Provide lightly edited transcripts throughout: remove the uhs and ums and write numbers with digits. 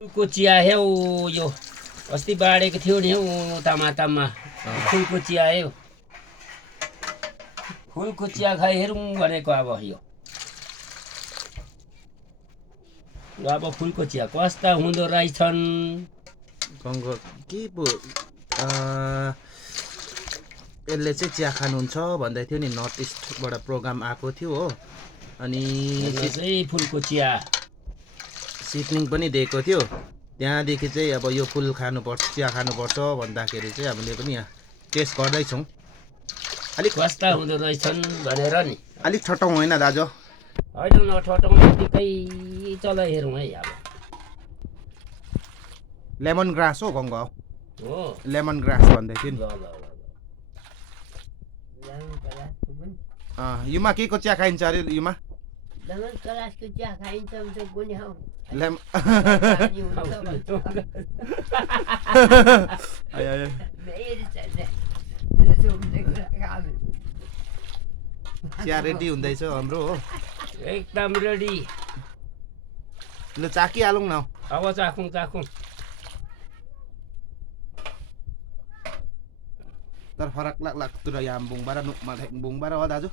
फुलको चिया हेउ यो अस्ति बाडेको थियो नि हौ तामाताममा फुलको चिया हेउ फुलको चिया खाइ हेरौँ भनेको अब यो अब फुलको चिया कस्ता हुँदो रहेछन् गङ्गो के पो यसले चाहिँ चिया खानुहुन्छ भन्दै थियो नि नर्थ इस्टबाट प्रोग्राम आएको थियो हो अनि चाहिँ फुलको चिया सिटनिङ पनि दिएको थियो त्यहाँदेखि चाहिँ अब यो फुल खानुपर्छ चिया खानुपर्छ भन्दाखेरि चाहिँ हामीले पनि यहाँ टेस्ट गर्दैछौँ अलिक कस्ता हुँदो रहेछन् भनेर नि अलिक छटाउँ होइन दाजु होइन नठटाउँ बित्तिकै चल हेरौँ है अब लेमन ग्रास हो गङ्गा हो लेमन ग्रास भन्दै थियो नि युमा के को चिया खाइन्छ अरे युमा चिया रेडी हुँदैछ हाम्रो हो एकदम रेडी ल चाकिहालौँ न अब चाखौँ तर फरक लाग्छ यहाँ बुङबाट नुकमा बुङबाट हो दाजु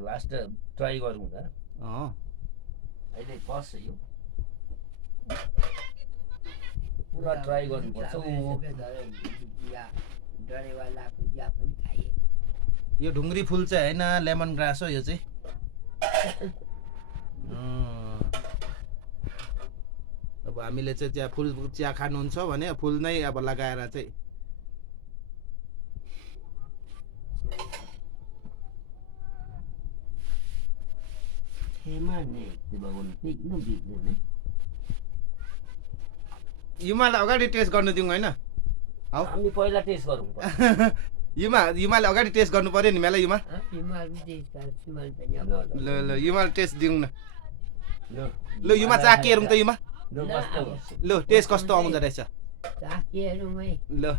लास्ट ट्राई गरौँ त अँ अहिले बस यो पुरा ट्राई गर्नुपर्छ यो ढुङ्ग्री फुल चाहिँ होइन लेमन ग्रास हो यो चाहिँ अब हामीले चाहिँ चिया फुल चिया खानुहुन्छ भने फुल नै अब लगाएर चाहिँ युमालाई अगाडि टेस्ट गर्नु दिउँ होइन हौ हामी पहिला टेस्ट गरौँ युमाले अगाडि टेस्ट गर्नु पर्यो नि मेला युमा ल ल युमाले टेस्ट दिउँ न ल युमा चाकी हेरौँ त युमा ल टेस्ट कस्तो आउँदो रहेछ ल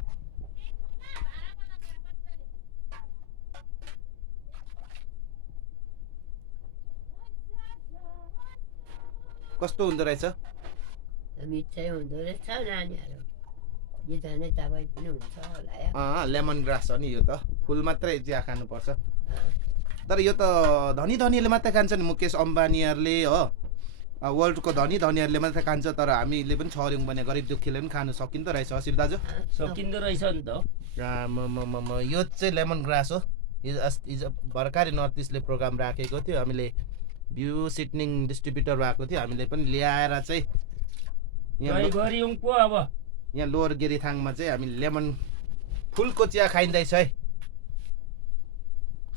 कस्तो हुँदो रहेछ मिठै हुँदो रहेछ नानीहरू यो जाने दबाई पनि हुन्छ होला लेमन ग्रास हो नि यो त फुल मात्रै चिया खानुपर्छ तर यो त धनी धनीले मात्रै खान्छ नि मुकेश अम्बानीहरूले हो वर्ल्डको धनी धनीहरूले मात्रै खान्छ तर हामीले पनि छर्यौँ भने गरिब दुःखीले पनि खानु सकिँदो रहेछ शिव दाजु सकिँदो रहेछ नि त यो चाहिँ लेमन ग्रास हो हिजो भर्खरै नर्थ इस्टले प्रोग्राम राखेको थियो हामीले भ्यू सिटनिङ डिस्ट्रिब्युटर भएको थियो हामीले पनि ल्याएर चाहिँ यहाँ लोवर गिरिथाङमा चाहिँ हामी लेमन फुलको चिया खाइँदैछ है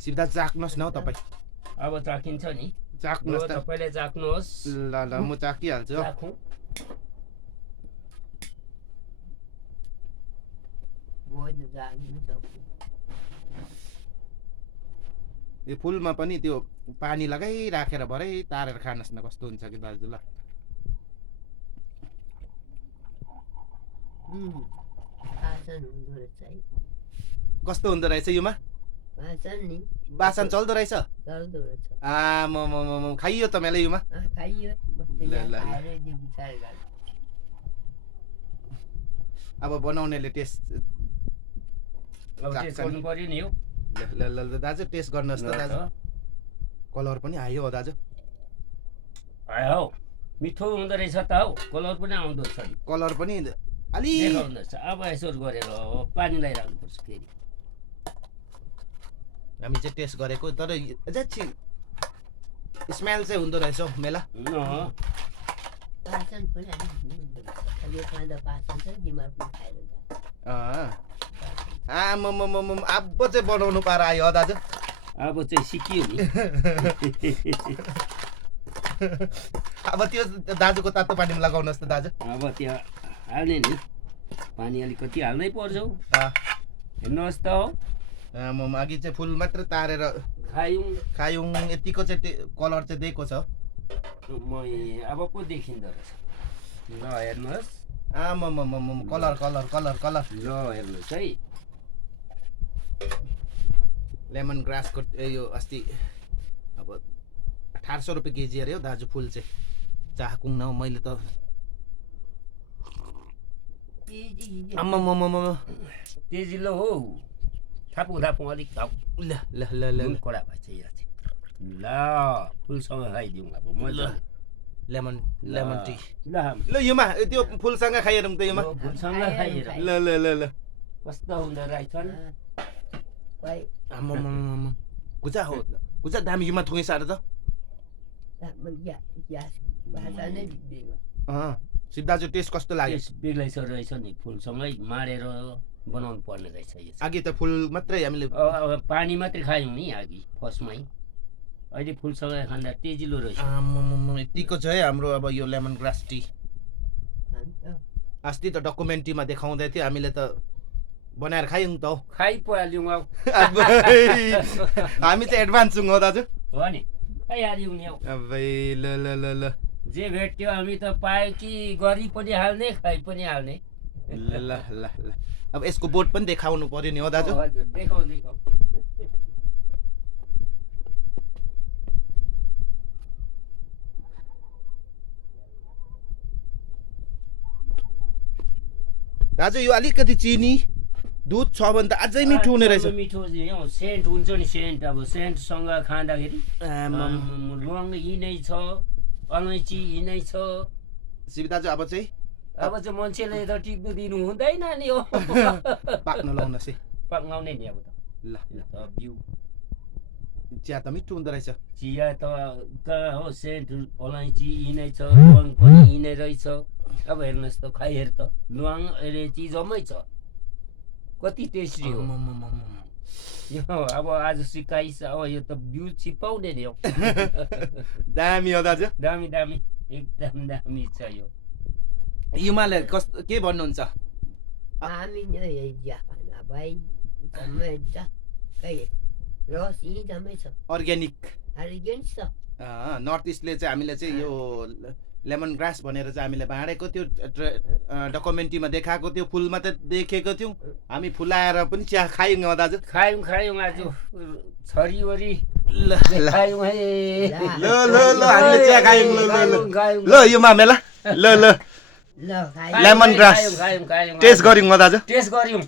सिधा चाख्नुहोस् न हौ तपाईँ अब चाखिन्छ नि चाख्नुहोस् त तपाईँले चाख्नुहोस् ल ल म चाखिहाल्छु यो फुलमा पनि त्यो पानी लगाइराखेर भरै तारेर खानुहोस् न कस्तो हुन्छ कि दाजु ल कस्तो हुँदो रहेछ युमा बासन चल्दो रहेछ खाइयो त मैले युमा अब बनाउनेले टेस्ट गर्नु पर्यो नि हो ल ल दाजु टेस्ट गर्नुहोस् त दाजु कलर पनि आयो हो दाजु आयो हौ मिठो हुँदो रहेछ त हौ कलर पनि आउँदो रहेछ नि कलर पनि अलि देखाउँदो रहेछ अब यसो गरेर पानी लगाइराख्नुपर्छ फेरि हामी चाहिँ टेस्ट गरेको तर स्मेल चाहिँ हुँदो रहेछ हौ मेला अब चाहिँ बनाउनु पाएर आयो हो दाजु अब चाहिँ सिकियो नि अब त्यो दाजुको तातो पानीमा लगाउनुहोस् त दाजु अब त्यहाँ हाल्ने नि पानी अलिकति हाल्नै पर्छ हौ हेर्नुहोस् त हौ अघि चाहिँ फुल मात्र तारेर खायौँ यतिको चाहिँ कलर चाहिँ दिएको छ अब पो देखिँदो रहेछ ल हेर्नुहोस् कलर कलर कलर कलर ल हेर्नुहोस् है लेमन ग्रासको यो अस्ति अब 1800 रुपियाँ केजी अरे हो दाजु फुल चाहिँ चाखौँ न मैले त आम्मामामामा तेजिलो हो थापौँ अलिक थाप ल ल ल ल नुन कडा भएछ यो चाहिँ ल फुलसँग खाइदिउँ अब मजा लेमन लेमन टी ल ल योमा त्यो फुलसँग खाइरौँ त योमा फुलसँग खाइएर ल ल ल ल कस्तो हुँदो रहेछन् आम्मामामा गुजा हो गुजा दामी योमा थुङै साह्रो त शिवदाजु टेस्ट कस्तो लाग्यो टेस्ट बेग्लै रहेछ नि फुलसँगै माडेर बनाउनु पर्ने रहेछ यो चाहिँ। अघि त फुल मात्रै हामीले अब पानी मात्रै खायौँ नि अघि फर्स्टमै अहिले फुलसँग खाँदा तेजिलो रहेछ आम्मामामा यतिको छ है हाम्रो अब यो लेमन ग्रास टी अस्ति त डकुमेन्ट्रीमा देखाउँदै थियो हामीले त बनाएर खायौँ त हौ खाइ पहाल्यौँ अब हामी चाहिँ एडभान्स छौँ हो दाजु हो नि खाइहाल्यौँ नि हौ अबै ल ल ल ल जे भेट्यो हामी त पायो कि गरी पनि हाल्ने खाइ पनि हाल्ने ल ल ल अब यसको बोट पनि देखाउनु पर्यो नि हो दाजु हजुर देखाउ दाजु यो अलिकति चिनी दुध छ भने त अझै मिठो हुने रहेछ मिठो सेन्ट हुन्छ नि सेन्ट अब सेन्टसँग खाँदाखेरि ल्वाङ यी नै छ अलैँची यी नै छ शिव दाजु अब चाहिँ मान्छेले त टिप्नु दिनु हुँदैन नि हो पाक्न लाउन से पकाउने नि अब त ल त बिउ चिया त मिठो हुँदो रहेछ चिया त कहाँ हो सेन्ट अलैँची यी नै छ ल्वाङ पनि यी नै रहेछ अब हेर्नुहोस् त खाइहेर त ल्वाङ अलैँची जम्मै छ कति टेस्टी हो यो अब आज सिकाइस अब यो त बिउ छिपाउने नि हो दामी हो दाजु दामी दामी एकदम दामी छ यो युमाले कस्तो के भन्नुहुन्छ हामी भाइ जम्मै रस यी जम्मै छ अर्ग्यानिक अर्ग्यानिक छ नर्थ इस्टले चाहिँ हामीले चाहिँ यो लेमन ग्रास भनेर चाहिँ हामीले बाँडेको थियो डकुमेन्ट्रीमा देखाएको थियो फुल मात्रै देखेको थियौँ हामी फुलाएर पनि चिया खायौँ दाजु खायौँ आज छरिवरी ल खायौँ है ल ल ल हामीले चिया खायौँ ल यो मामेला ल ल ल लेमन ग्रास खायौँ टेस्ट गऱ्यौँ दाजु टेस्ट गऱ्यौँ